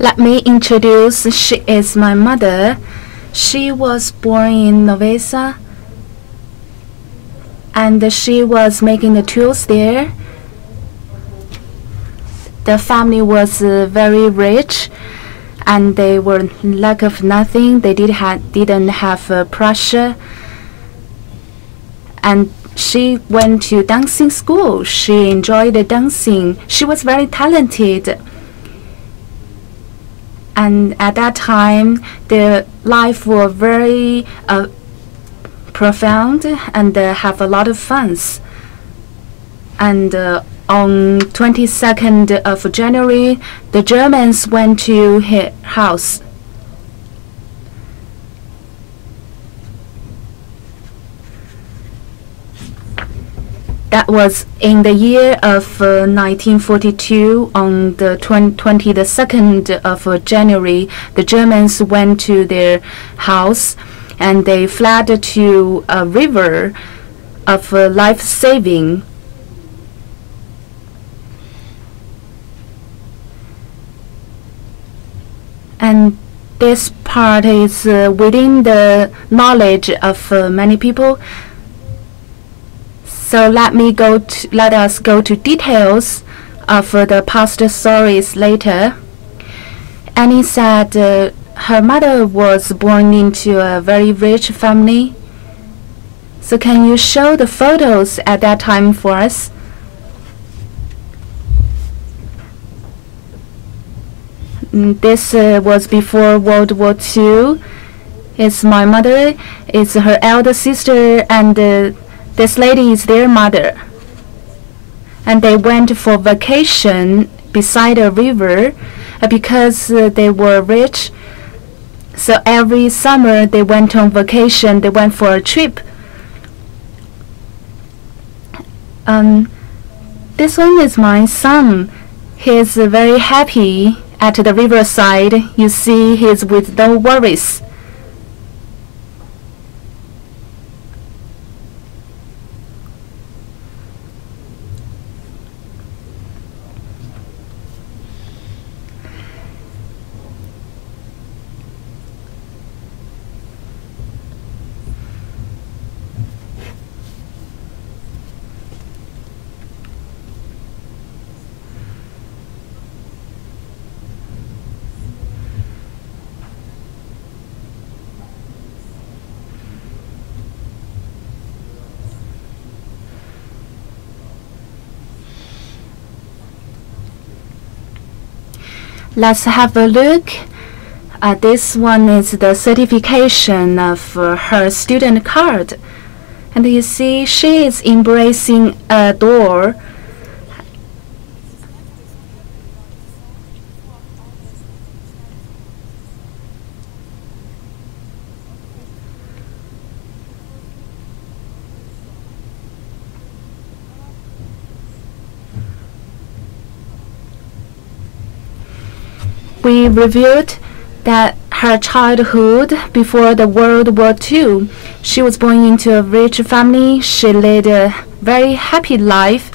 Let me introduce, she is my mother. She was born in Novesa, and she was making the tools there. The family was very rich, and they were lack of nothing. They didn't have pressure, and she went to dancing school. She enjoyed the dancing. She was very talented. And at that time, their life was very profound and have a lot of fun. And on 22nd of January, the Germans went to her house. That was in the year of 1942. On the 22nd of January, the Germans went to their house, and they fled to a river of life-saving. And this part is within the knowledge of many people. So let us go to details of the past stories later. Annie said her mother was born into a very rich family. So can you show the photos at that time for us? This was before World War II. It's my mother, it's her elder sister, and this lady is their mother. And they went for vacation beside a river because they were rich. So every summer they went on vacation, they went for a trip. This one is my son. He's very happy at the riverside. You see, he's with no worries. Let's have a look. This one is the certification of her student card. And you see she is embracing a door. We reviewed that her childhood before the World War II. She was born into a rich family. She led a very happy life.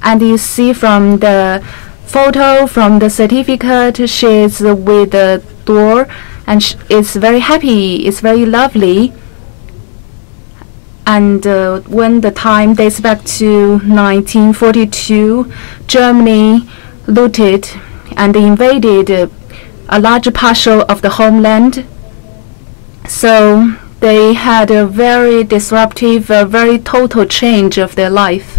And you see from the photo, from the certificate, she is with the door, and it's very happy. It's very lovely. And when the time dates back to 1942, Germany looted and invaded a large parcel of the homeland. So they had a very disruptive, very total change of their life.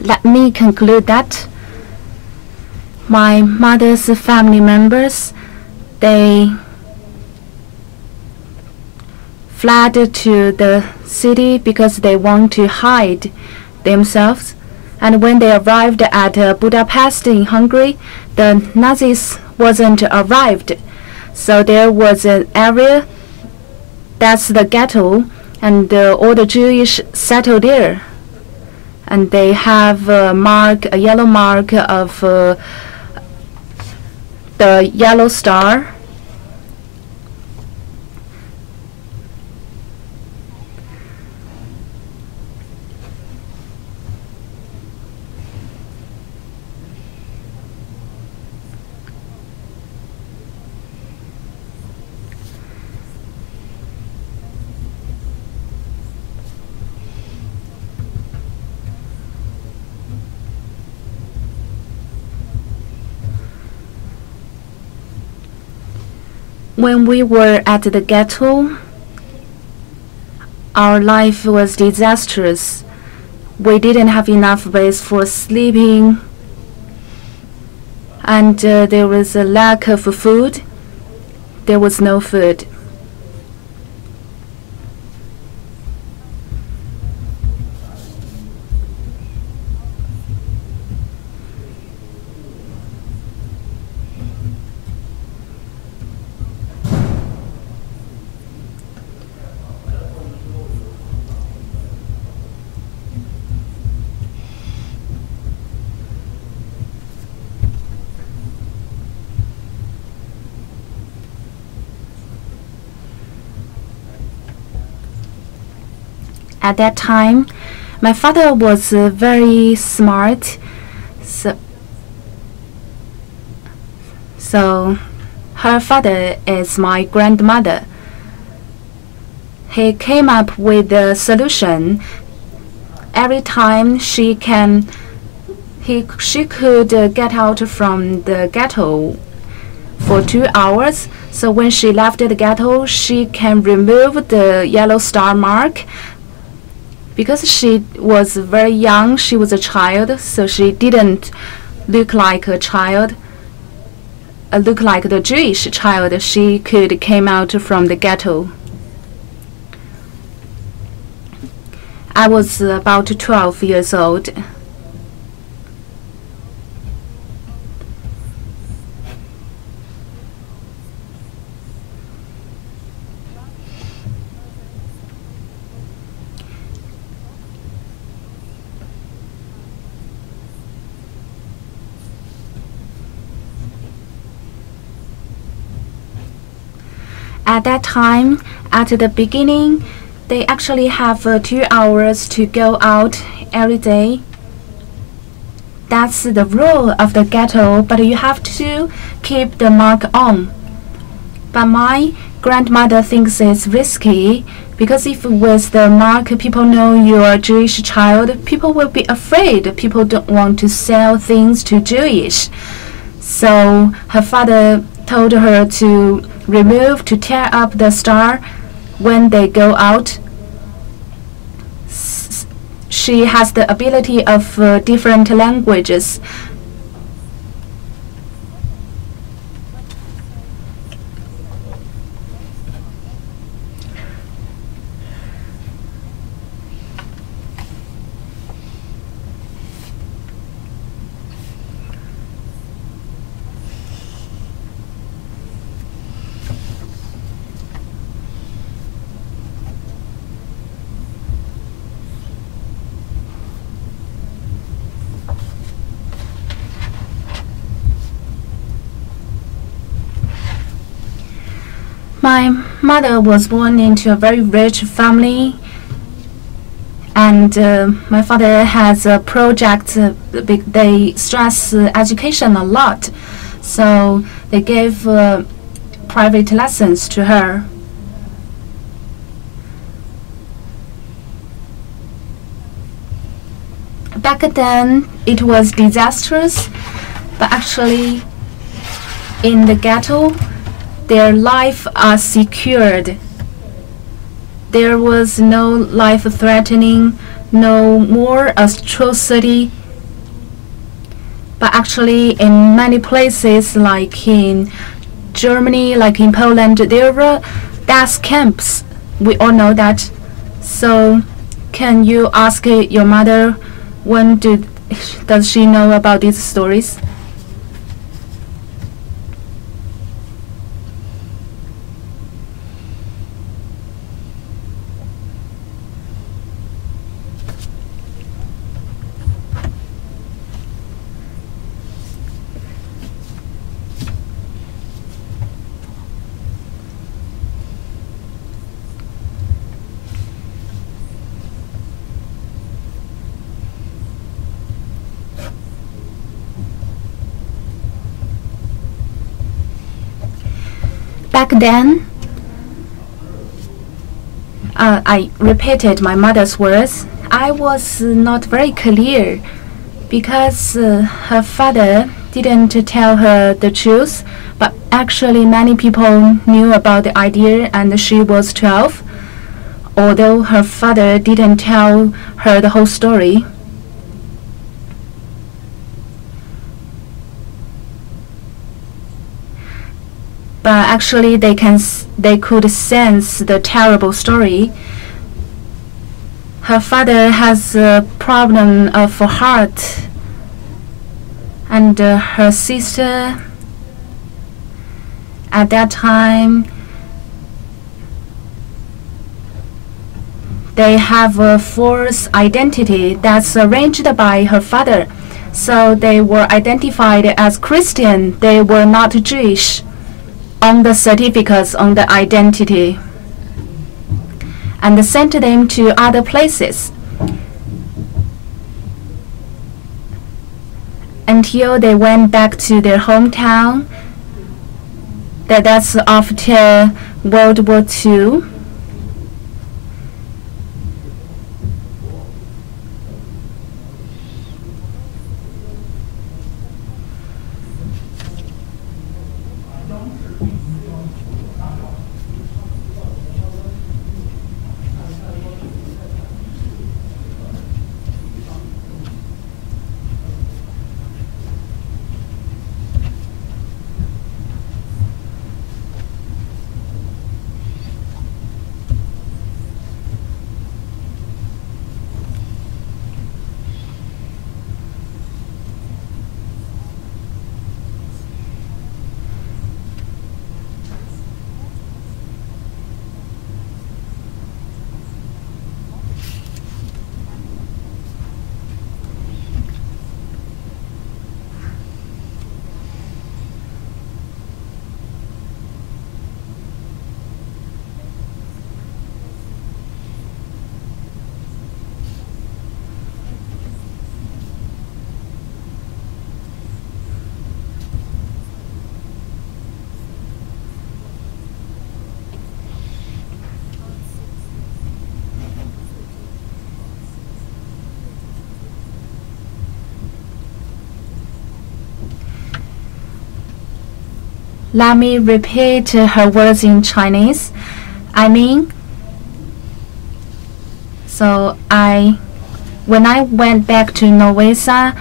Let me conclude that my mother's family members, they fled to the city because they want to hide themselves. And when they arrived at Budapest in Hungary, the Nazis wasn't arrived. So there was an area that's the ghetto, and all the Jewish settled there. And they have a yellow mark of the yellow star. When we were at the ghetto, our life was disastrous. We didn't have enough space for sleeping, and there was a lack of food. There was no food. At that time, my father was very smart, so her father is my grandmother. He came up with a solution. Every time she could get out from the ghetto for 2 hours. So when she left the ghetto, she can remove the yellow star mark. Because she was very young, she was a child, so she didn't look like a child, look like the Jewish child. She came out from the ghetto. I was about 12 years old. At that time, at the beginning, they actually have 2 hours to go out every day. That's the rule of the ghetto, but you have to keep the mark on. But my grandmother thinks it's risky, because if with the mark people know you're a Jewish child, people will be afraid. People don't want to sell things to Jewish. So her father told her to tear up the star when they go out. She has the ability of different languages. My mother was born into a very rich family, and my father has a project. They stress education a lot, so they gave private lessons to her. Back then, it was disastrous, but actually, in the ghetto, their life are secured. There was no life threatening, no more atrocity. But actually, in many places, like in Germany, like in Poland, there were death camps We all know that. So, can you ask your mother when does she know about these stories? Back then, I repeated my mother's words. I was not very clear because her father didn't tell her the truth, but actually many people knew about the idea and she was 12, although her father didn't tell her the whole story. But actually they could sense the terrible story. Her father has a problem of heart, and her sister at that time they have a false identity that's arranged by her father. So they were identified as Christian. They were not Jewish on the certificates, on the identity, and sent them to other places until they went back to their hometown. That's after World War II. Let me repeat her words in Chinese. When I went back to Novesa,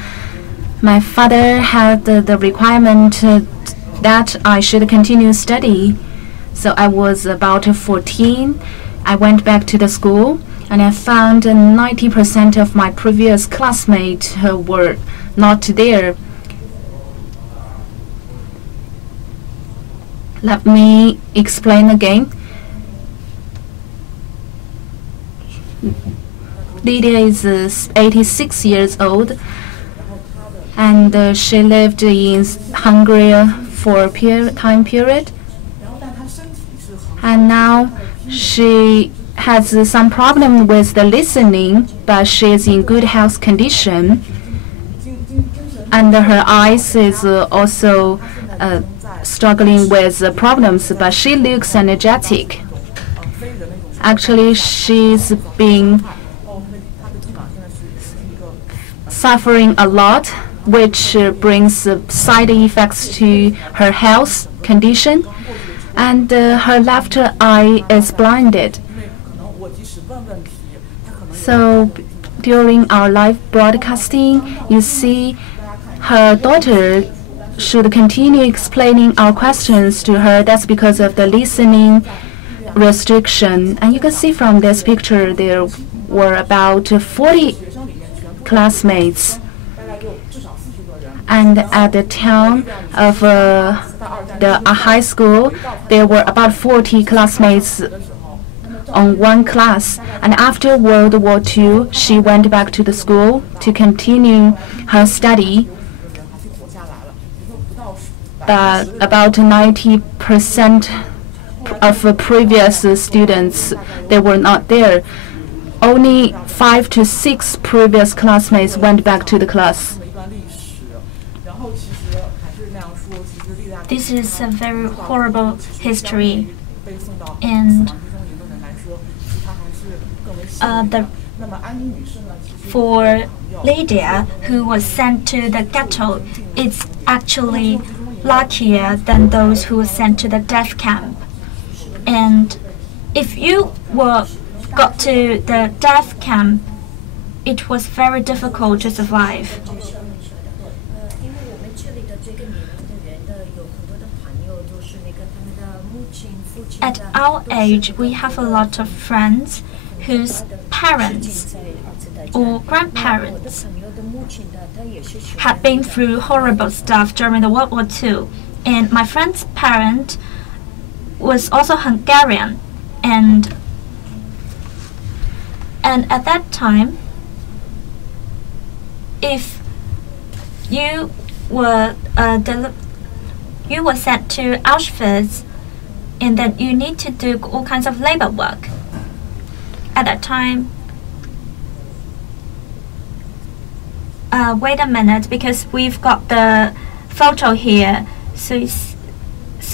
my father had the requirement that I should continue study. So I was about 14. I went back to the school and I found 90% of my previous classmates were not there. Let me explain again. Lydia is 86 years old, and she lived in Hungary for a time period. And now she has some problem with the listening, but she is in good health condition. And her eyes is also struggling with problems, but she looks energetic. Actually, she's been suffering a lot, which brings side effects to her health condition, and her left eye is blinded. So during our live broadcasting, you see her daughter should continue explaining our questions to her. That's because of the listening restriction. And you can see from this picture there were about 40 classmates. And at the town of the high school, there were about 40 classmates on one class. And after World War II, she went back to the school to continue her study. But about 90% of previous students, they were not there. Only 5 to 6 previous classmates went back to the class. This is a very horrible history, and for Lydia, who was sent to the ghetto, it's actually luckier than those who were sent to the death camp. And if you got to the death camp, it was very difficult to survive. At our age, we have a lot of friends whose parents or grandparents had been through horrible stuff during the World War II. And my friend's parent was also Hungarian, and at that time, if you were sent to Auschwitz, and then you need to do all kinds of labor work. At that time, wait a minute, because we've got the photo here. So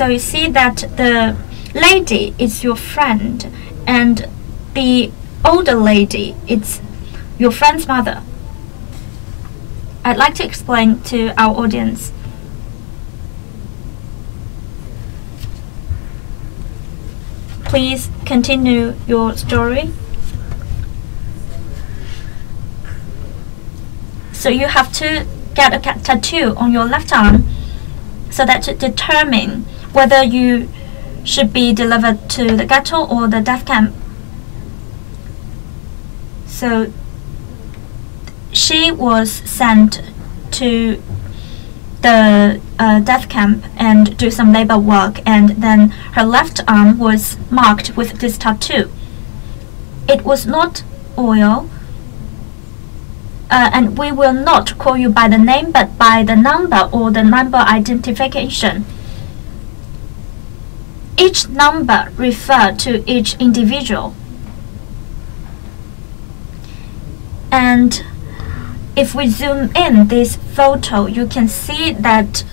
you see that the lady is your friend, and the older lady, it's your friend's mother. I'd like to explain to our audience. Please continue your story. So you have to get a tattoo on your left arm so that to determine whether you should be delivered to the ghetto or the death camp. So she was sent to the death camp and do some labor work, and then her left arm was marked with this tattoo. It was not oil, and we will not call you by the name but by the number or the number identification. Each number referred to each individual. And if we zoom in this photo, you can see that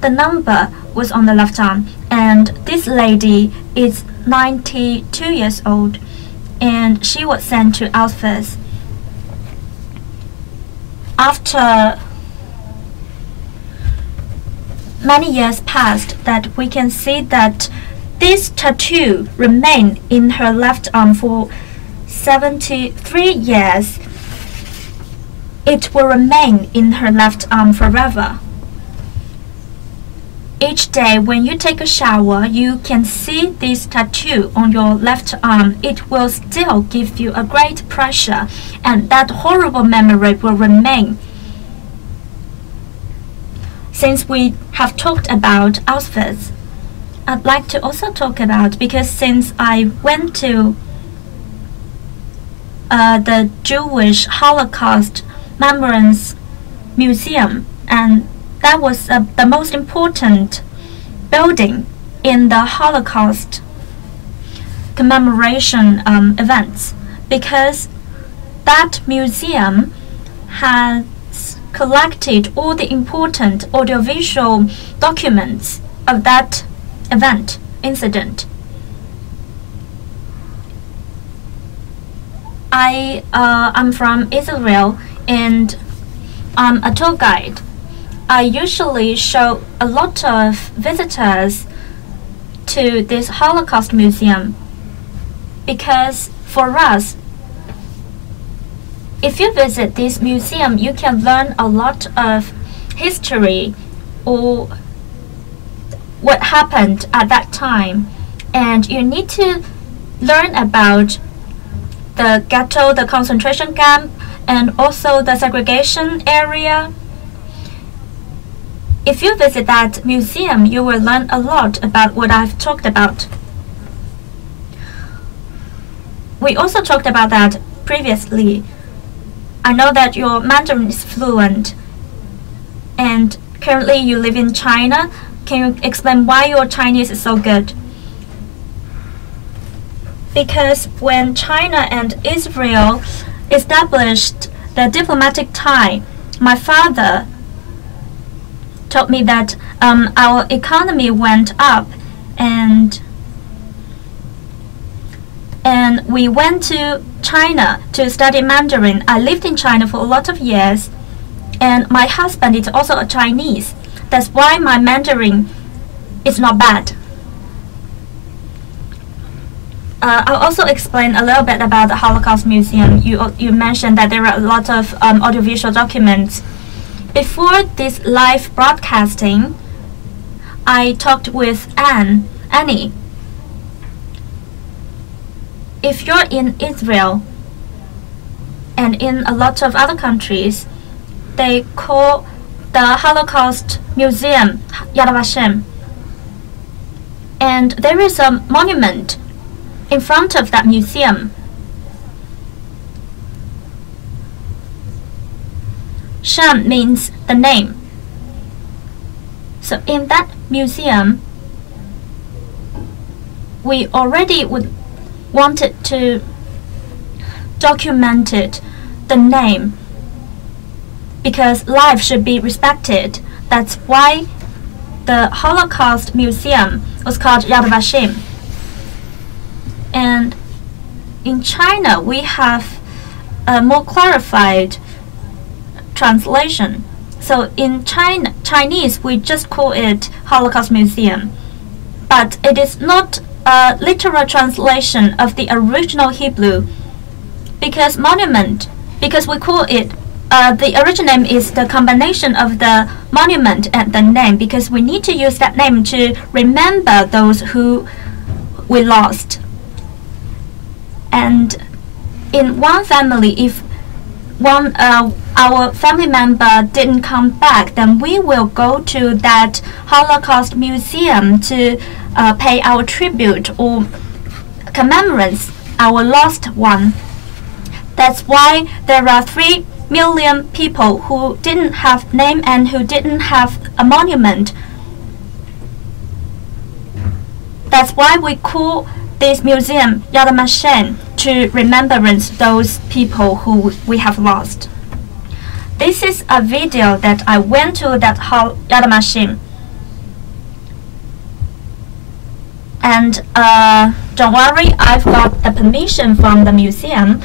the number was on the left arm, and this lady is 92 years old, and she was sent to Auschwitz. After many years passed, that we can see that this tattoo remained in her left arm for 73 years. It will remain in her left arm forever. Each day when you take a shower, you can see this tattoo on your left arm. It will still give you a great pressure, and that horrible memory will remain. Since we have talked about Auschwitz, I'd like to also talk about, because since I went to the Jewish Holocaust Remembrance Museum, and that was the most important building in the Holocaust commemoration events, because that museum has collected all the important audiovisual documents of that incident. I'm from Israel, and I'm a tour guide. I usually show a lot of visitors to this Holocaust Museum, because for us, if you visit this museum, you can learn a lot of history or what happened at that time. and you need to learn about the ghetto, the concentration camp, and also the segregation area. If you visit that museum, you will learn a lot about what I've talked about. We also talked about that previously. I know that your Mandarin is fluent, and currently you live in China. Can you explain why your Chinese is so good? Because when China and Israel established the diplomatic tie, my father told me that our economy went up, and we went to China to study Mandarin. I lived in China for a lot of years, and my husband is also a Chinese. That's why my Mandarin is not bad. I'll also explain a little bit about the Holocaust Museum. You mentioned that there are a lot of audiovisual documents. Before this live broadcasting, I talked with Annie. If you're in Israel and in a lot of other countries, they call the Holocaust Museum Yad Vashem. And there is a monument in front of that museum. Shem means the name. So in that museum, we already wanted to document it, the name, because life should be respected. That's why the Holocaust Museum was called Yad Vashem. And in China, we have a more clarified translation. So in Chinese, we just call it Holocaust Museum. But it is not a literal translation of the original Hebrew, because monument, because we call it, the original name is the combination of the monument and the name, because we need to use that name to remember those who we lost. And in one family, if our family member didn't come back, then we will go to that Holocaust Museum to pay our tribute or commemorate our lost one. That's why there are 3 million people who didn't have name and who didn't have a monument. That's why we call this museum Yad Vashem, to remembrance those people who we have lost. This is a video that I went to that Yad Vashem. And don't worry, I've got the permission from the museum.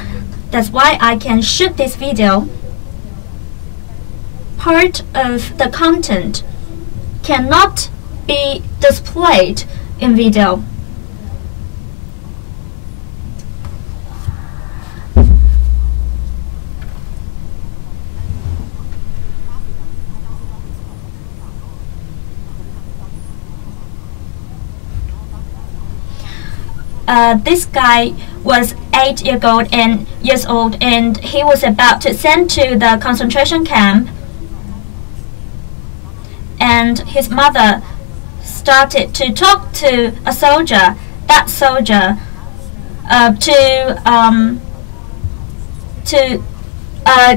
That's why I can shoot this video. Part of the content cannot be displayed in video. This guy was 8 years old, and he was about to send to the concentration camp. And his mother started to talk to a soldier, that soldier, to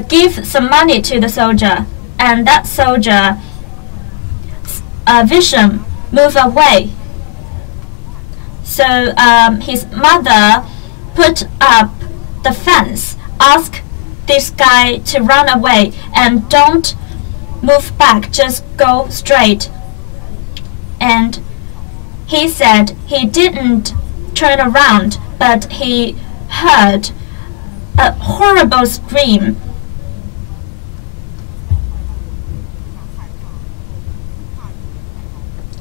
give some money to the soldier, and that soldier vision moved away. So his mother put up the fence, asked this guy to run away and don't move back, just go straight. And he said he didn't turn around, but he heard a horrible scream.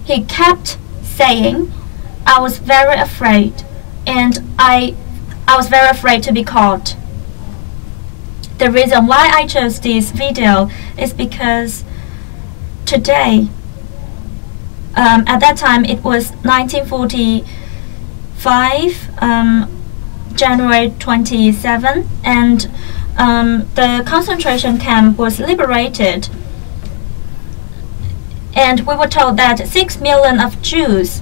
He kept saying, "I was very afraid, and I was very afraid to be caught." The reason why I chose this video is because today, at that time it was 1940, 5, January 27, and the concentration camp was liberated. And we were told that 6 million of Jews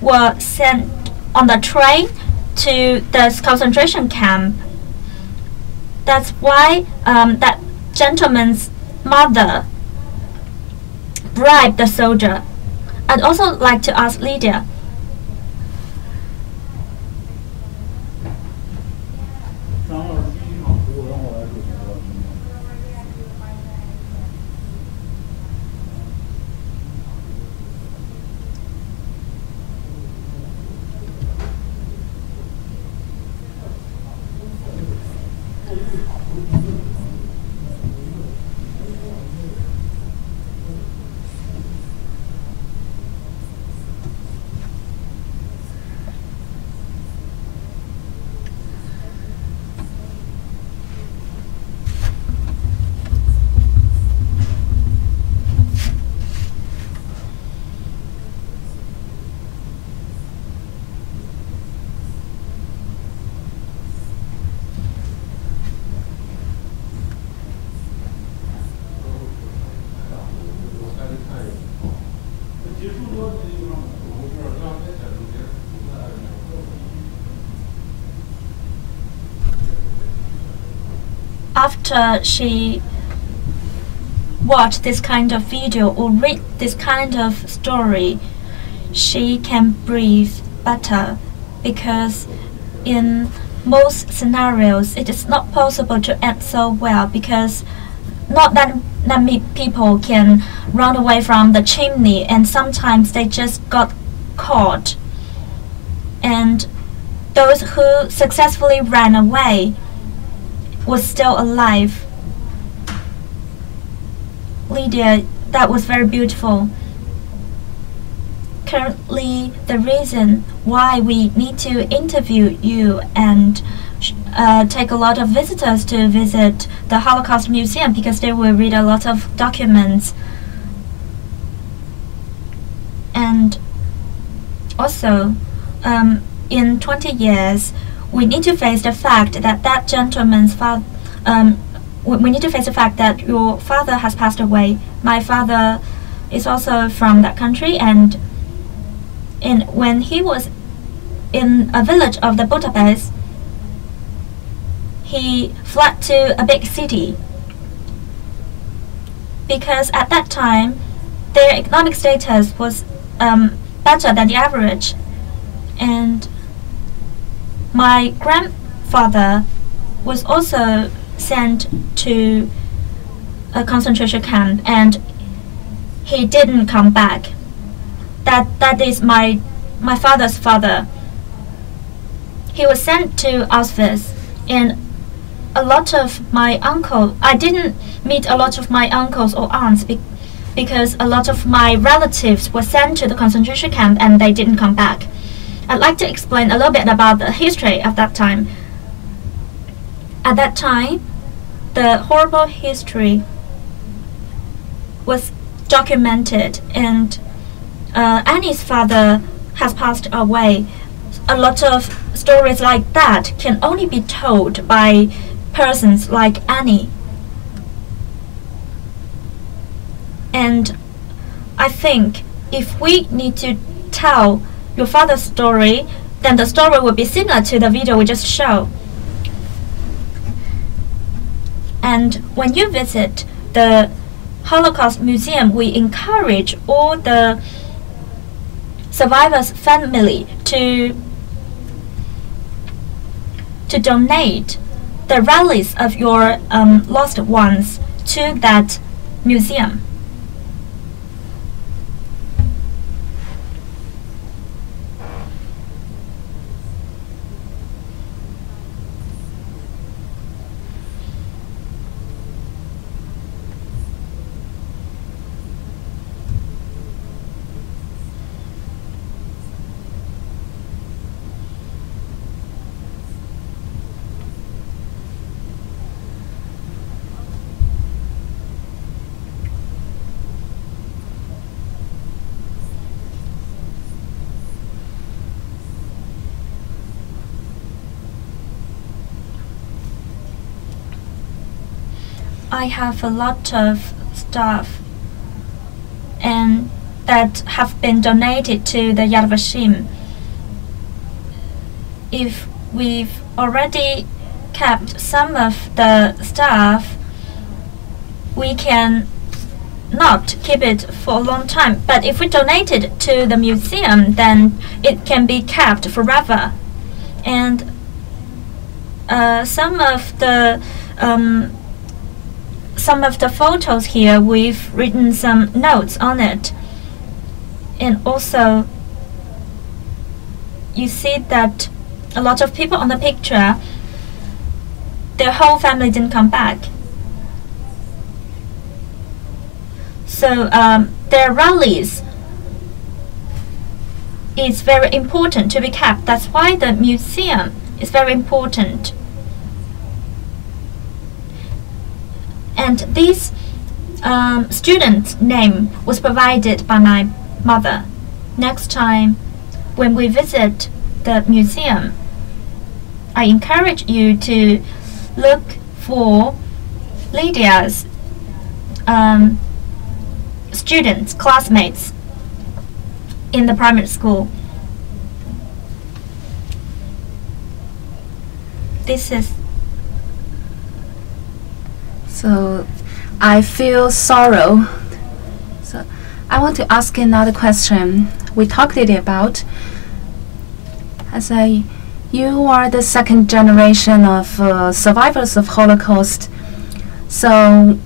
were sent on the train to this concentration camp. That's why that gentleman's mother bribed the soldier. I'd also like to ask Lydia. After she watched this kind of video or read this kind of story, she can breathe better, because in most scenarios it is not possible to act so well, because not that many people can run away from the chimney, and sometimes they just got caught. And those who successfully ran away was still alive. Lydia, that was very beautiful. Currently, the reason why we need to interview you and take a lot of visitors to visit the Holocaust Museum, because they will read a lot of documents. And also, in 20 years, we need to face the fact that that gentleman's father, we need to face the fact that your father has passed away. My father is also from that country, and when he was in a village of the Budapest, he fled to a big city, because at that time their economic status was better than the average. And my grandfather was also sent to a concentration camp, and he didn't come back. That is my father's father. He was sent to Auschwitz, and a lot of my uncles, I didn't meet a lot of my uncles or aunts because a lot of my relatives were sent to the concentration camp and they didn't come back. I'd like to explain a little bit about the history of that time. At that time, the horrible history was documented, and Annie's father has passed away. A lot of stories like that can only be told by persons like Annie. And I think if we need to tell your father's story, then the story will be similar to the video we just showed. And when you visit the Holocaust Museum, we encourage all the survivors' family to donate the relics of your lost ones to that museum. I have a lot of stuff and that have been donated to the Yad Vashem. If we've already kept some of the stuff, we can not keep it for a long time. But if we donate it to the museum, then it can be kept forever. And some of the photos here, we've written some notes on it. And also, you see that a lot of people on the picture, their whole family didn't come back. So their rallies is very important to be kept. That's why the museum is very important. And this student's name was provided by my mother. Next time when we visit the museum, I encourage you to look for Lydia's students, classmates in the primary school. This is so I feel sorrow. So I want to ask another question. We talked it about you are the second generation of survivors of Holocaust. So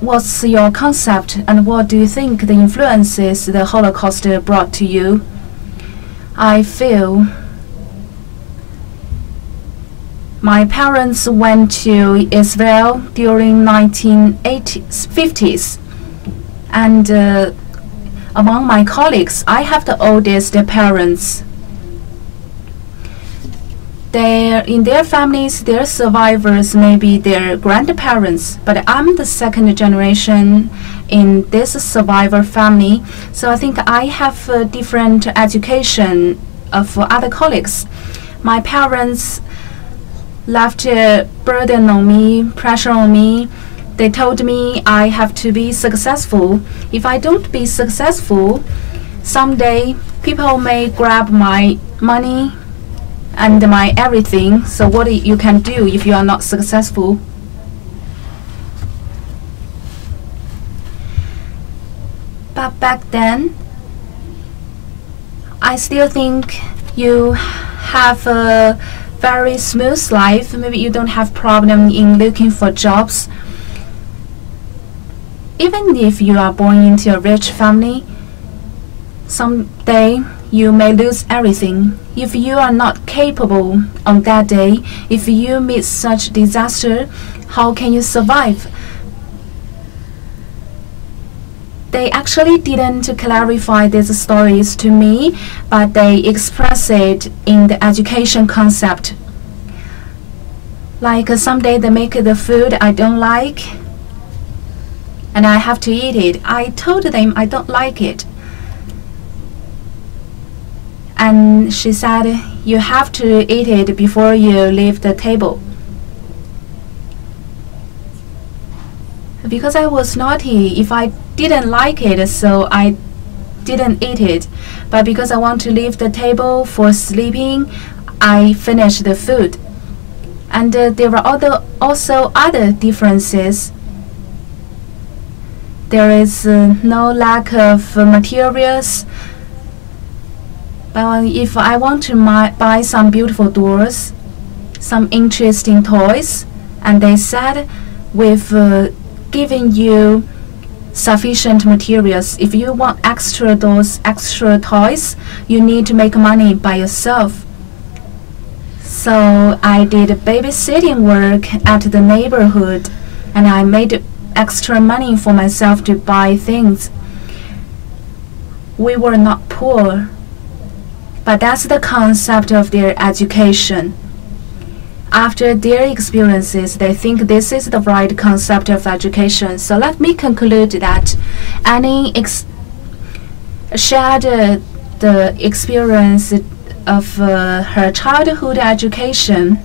what's your concept and what do you think the influences the Holocaust brought to you? I feel my parents went to Israel during 1950s, and among my colleagues, I have the oldest parents. In their families, their survivors may be their grandparents, but I'm the second generation in this survivor family, so I think I have a different education of other colleagues. My parents left a burden on me, pressure on me. They told me I have to be successful. If I don't be successful, someday people may grab my money and my everything. So what you can do if you are not successful? But back then, I still think you have a very smooth life. Maybe you don't have problem in looking for jobs. Even if you are born into a rich family, someday you may lose everything. If you are not capable on that day, if you meet such disaster, how can you survive? They actually didn't clarify these stories to me, but they express it in the education concept. Like someday they make the food I don't like, and I have to eat it. I told them I don't like it. And she said, you have to eat it before you leave the table. Because I was naughty, if I didn't like it, so I didn't eat it. But because I want to leave the table for sleeping, I finished the food. And there are also other differences. There is no lack of materials. But if I want to buy some beautiful doors, some interesting toys, and they said we've given you sufficient materials. If you want extra doors, extra toys, you need to make money by yourself. So I did babysitting work at the neighborhood, and I made extra money for myself to buy things. We were not poor, but that's the concept of their education. After their experiences, they think this is the right concept of education. So let me conclude that Annie shared the experience of her childhood education.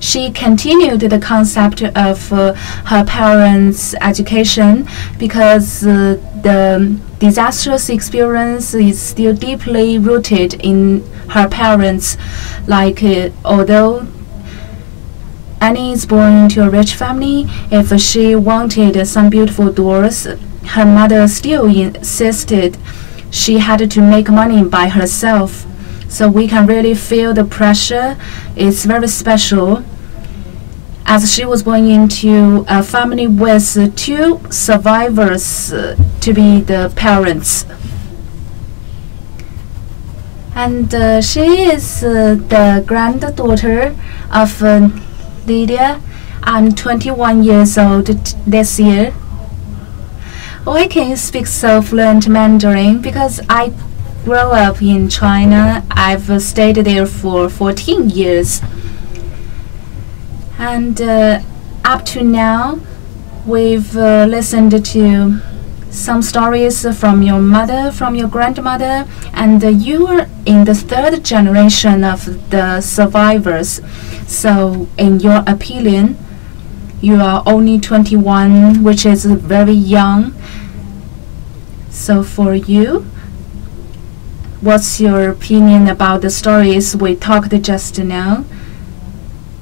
she continued the concept of her parents' education because the disastrous experience is still deeply rooted in her parents. Like, although Annie is born into a rich family, if she wanted some beautiful doors, her mother still insisted she had to make money by herself. So we can really feel the pressure. It's very special, as she was born into a family with 2 survivors to be the parents. And she is the granddaughter of Lydia. I'm 21 years old this year. Why can you speak so fluent Mandarin? Because I grew up in China. I've stayed there for 14 years. And up to now, we've listened to some stories from your mother, from your grandmother, and you are in the 3rd generation of the survivors. So, in your opinion, you are only 21, which is very young. So, for you, what's your opinion about the stories we talked just now?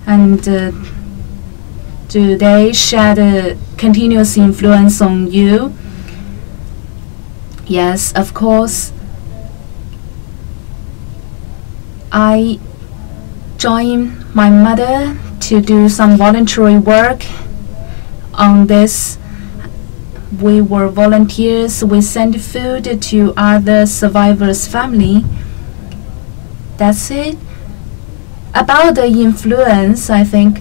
And do they shed a continuous influence on you? Yes, of course. I joined my mother to do some voluntary work on this. We were volunteers. We sent food to other survivors' family. That's it. About the influence, I think.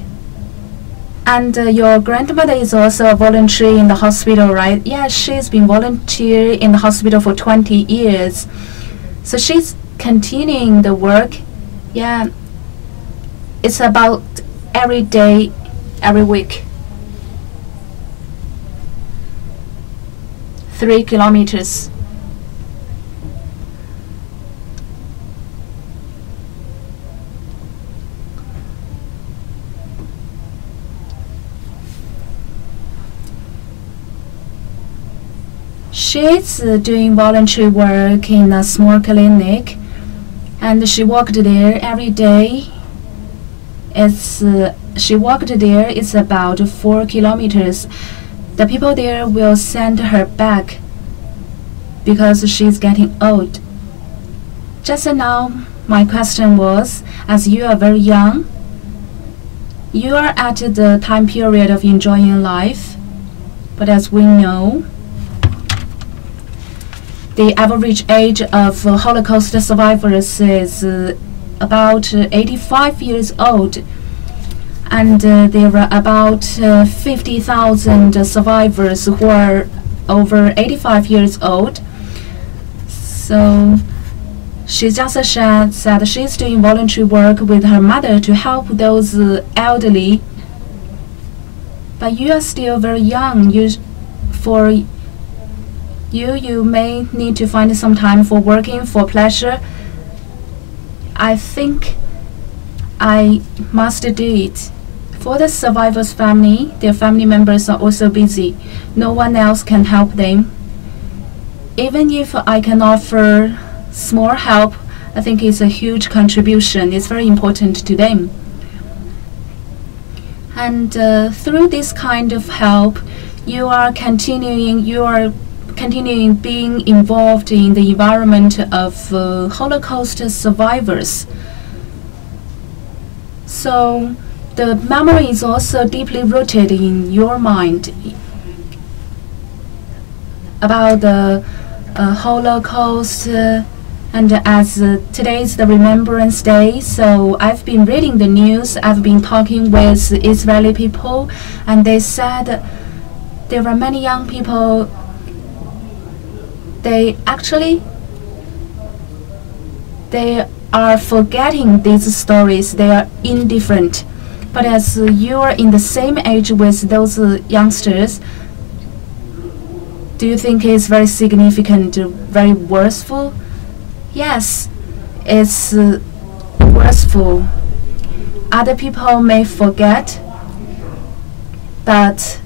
And your grandmother is also a volunteer in the hospital, right? Yeah, she's been volunteer in the hospital for 20 years. So she's continuing the work. Yeah, it's about every day, every week. 3 kilometers. She's doing voluntary work in a small clinic, and she walked there every day. She walked there. It's about 4 kilometers. The people there will send her back because she's getting old. Just now, my question was, as you are very young, you are at the time period of enjoying life, but as we know, the average age of Holocaust survivors is about 85 years old, and there are about 50,000 survivors who are over 85 years old. So she just said she's doing voluntary work with her mother to help those elderly. But you are still very young. You may need to find some time for working, for pleasure. I think I must do it. For the survivors' family, their family members are also busy. No one else can help them. Even if I can offer small help, I think it's a huge contribution. It's very important to them. And through this kind of help, you are continuing being involved in the environment of Holocaust survivors. So the memory is also deeply rooted in your mind about the Holocaust. And as today is the Remembrance Day, so I've been reading the news, I've been talking with Israeli people, and they said there are many young people, they are forgetting these stories, they are indifferent. But as you are in the same age with those youngsters, do you think it's very significant, very worthwhile? Yes, it's worthwhile. other people may forget, but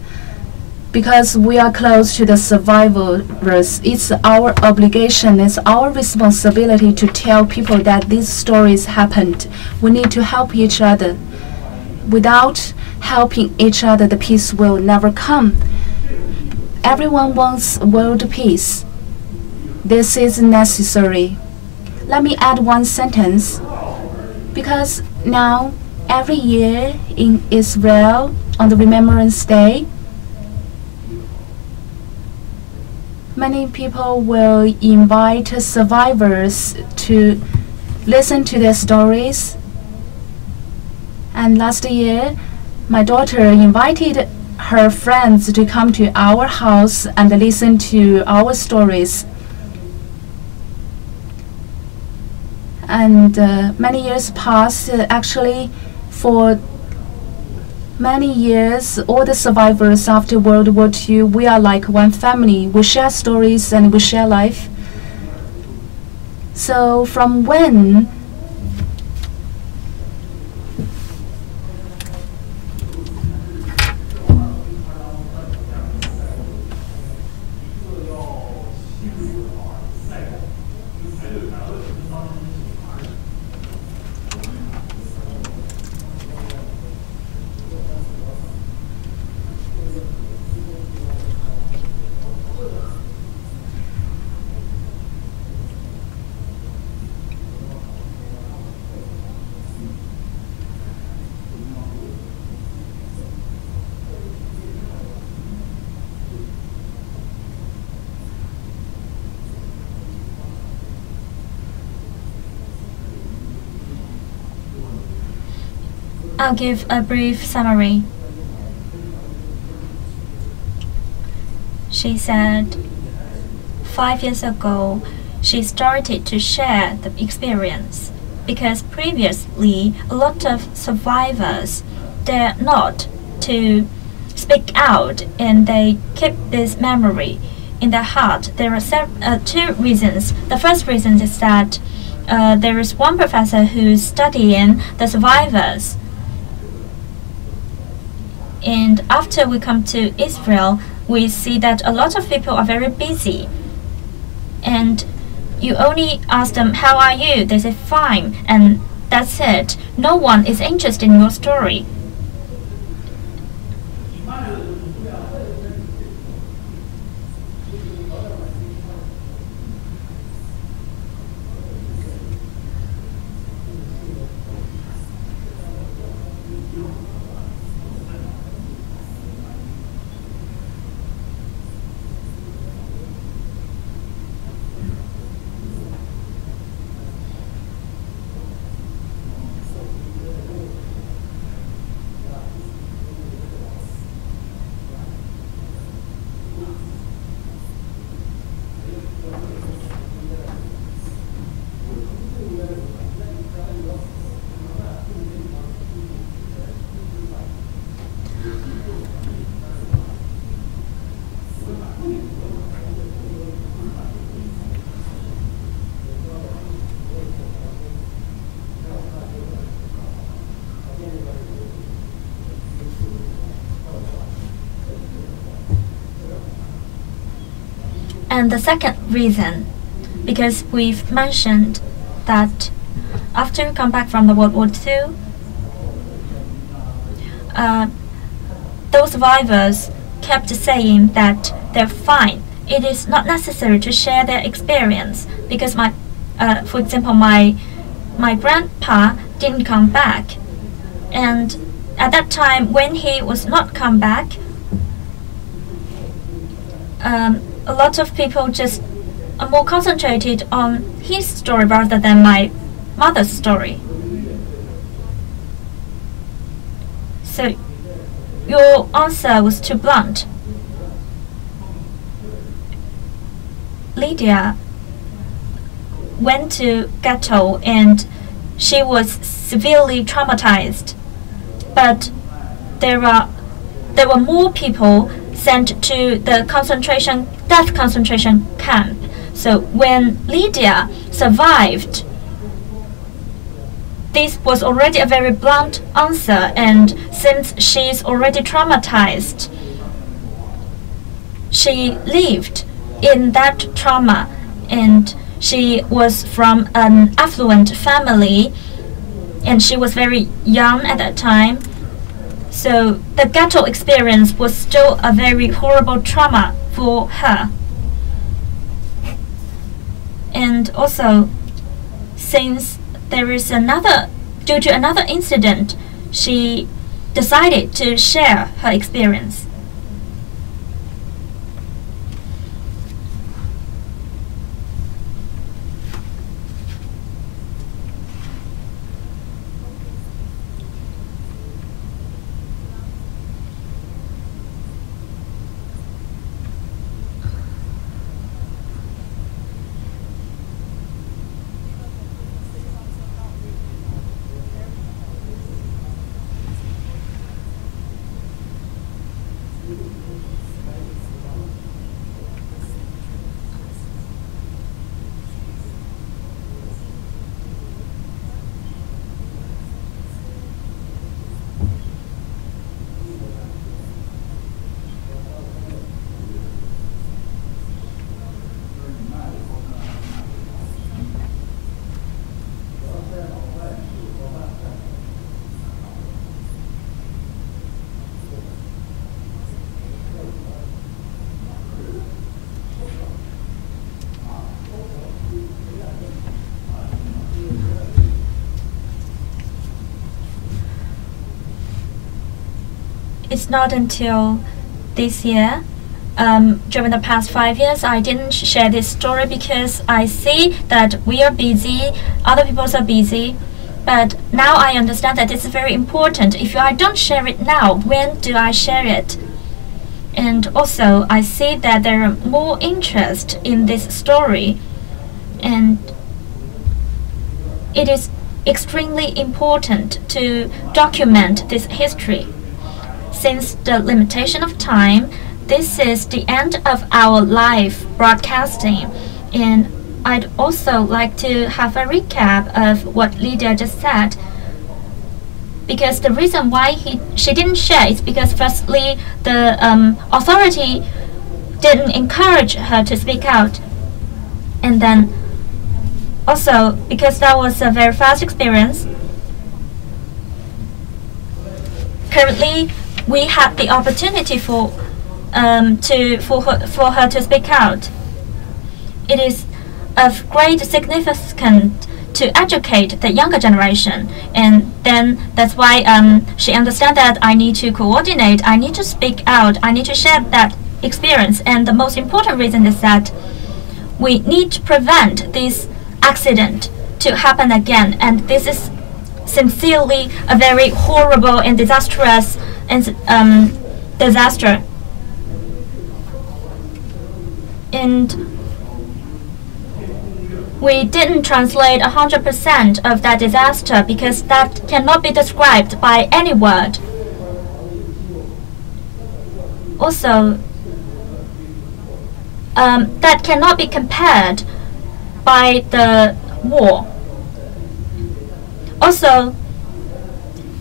because we are close to the survivors, it's our obligation, it's our responsibility to tell people that these stories happened. We need to help each other. Without helping each other, the peace will never come. Everyone wants world peace. This is necessary. Let me add one sentence. Because now, every year in Israel, on the Remembrance Day, many people will invite survivors to listen to their stories. And last year, my daughter invited her friends to come to our house and listen to our stories. And many years passed. Actually, for many years, all the survivors after World War II, we are like one family. We share stories and we share life. So from when I'll give a brief summary. She said 5 years ago, she started to share the experience because previously a lot of survivors dare not to speak out and they keep this memory in their heart. There are two reasons. The first reason is that there is one professor who's studying the survivors. And after we come to Israel, we see that a lot of people are very busy. And you only ask them, how are you? They say, fine. And that's it. No one is interested in your story. And the second reason, because we've mentioned that after we come back from the World War II, those survivors kept saying that they're fine. It is not necessary to share their experience because for example, my grandpa didn't come back, and at that time when he was not come back, a lot of people just are more concentrated on his story rather than my mother's story. So your answer was too blunt. Lydia went to ghetto and she was severely traumatized, but there were more people sent to the death concentration camp. So when Lydia survived, this was already a very blunt answer, and since she's already traumatized, she lived in that trauma, and she was from an affluent family, and she was very young at that time. So the ghetto experience was still a very horrible trauma for her. And also, since there is due to another incident, she decided to share her experience. It's not until this year, during the past 5 years, I didn't share this story because I see that we are busy, other people are busy. But now I understand that it's very important. If I don't share it now, when do I share it? And also, I see that there are more interest in this story, and it is extremely important to document this history. Since the limitation of time, this is the end of our live broadcasting, and I'd also like to have a recap of what Lydia just said. Because the reason why she didn't share is because firstly, the authority didn't encourage her to speak out, and then also because that was a very fast experience. Currently, we had the opportunity for her to speak out. It is of great significance to educate the younger generation, and then that's why she understands that I need to coordinate, I need to speak out, I need to share that experience. And the most important reason is that we need to prevent this accident to happen again, and this is sincerely a very horrible and disastrous disaster. And we didn't translate 100% of that disaster because that cannot be described by any word. Also, that cannot be compared by the war. Also,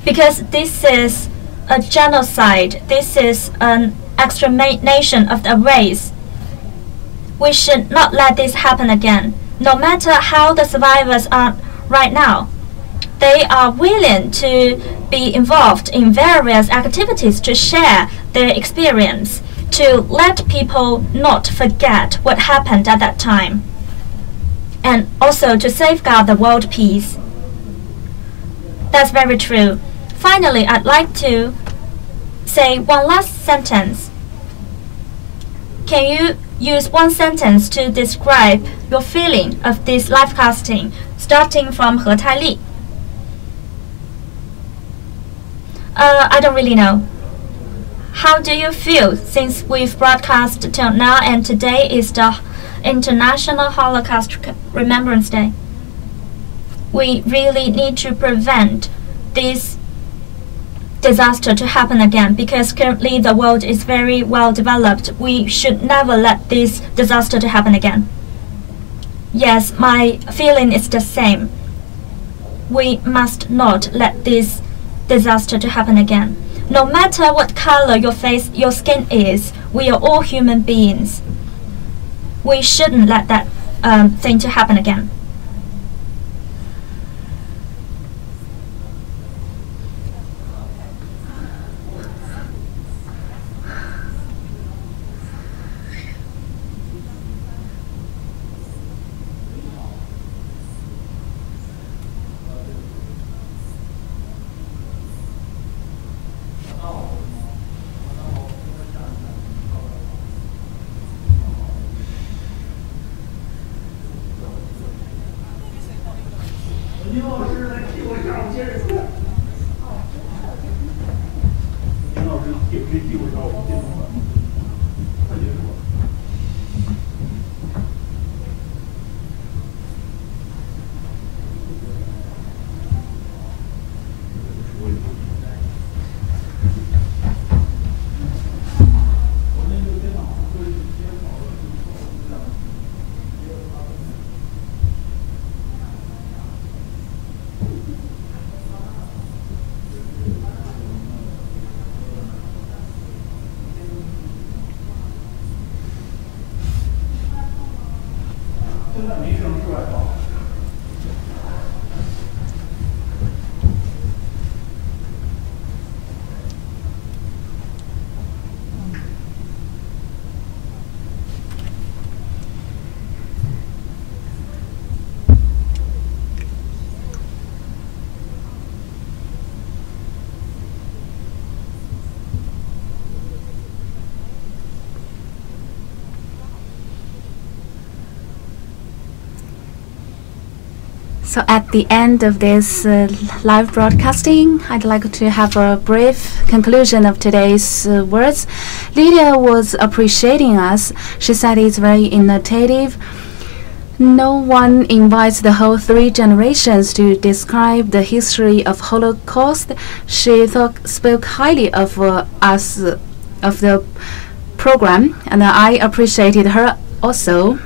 because this is a genocide, this is an extermination of the race, we should not let this happen again. No matter how the survivors are right now, they are willing to be involved in various activities to share their experience, to let people not forget what happened at that time, and also to safeguard the world peace. That's very true. Finally, I'd like to say one last sentence. Can you use one sentence to describe your feeling of this live casting, starting from He Taili? I don't really know. How do you feel since we've broadcast till now and today is the International Holocaust Remembrance Day? We really need to prevent this disaster to happen again because currently the world is very well developed. We should never let this disaster to happen again. Yes, my feeling is the same. we must not let this disaster to happen again. No matter what color your skin is, we are all human beings. We shouldn't let that thing to happen again. So at the end of this live broadcasting, I'd like to have a brief conclusion of today's words. Lydia was appreciating us. She said it's very innovative. No one invites the whole 3 generations to describe the history of Holocaust. She spoke highly of us, of the program, and I appreciated her also.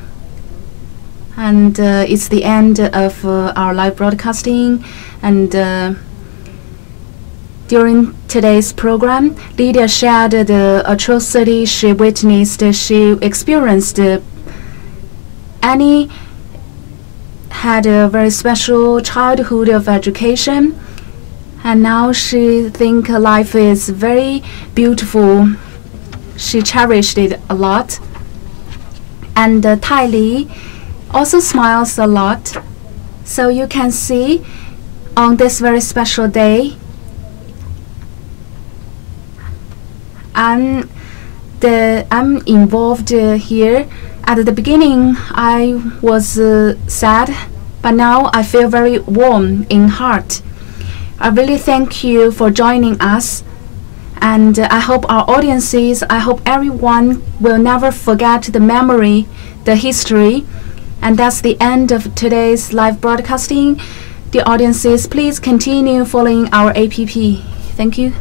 And it's the end of our live broadcasting. And during today's program, Lydia shared the atrocity she witnessed. She experienced. Annie had a very special childhood of education, and now she thinks life is very beautiful. She cherished it a lot. And Tai Li also smiles a lot. So you can see on this very special day, I'm involved here. At the beginning, I was sad, but now I feel very warm in heart. I really thank you for joining us. And I hope our audiences, I hope everyone will never forget the memory, the history. And that's the end of today's live broadcasting. The audiences, please continue following our APP. Thank you.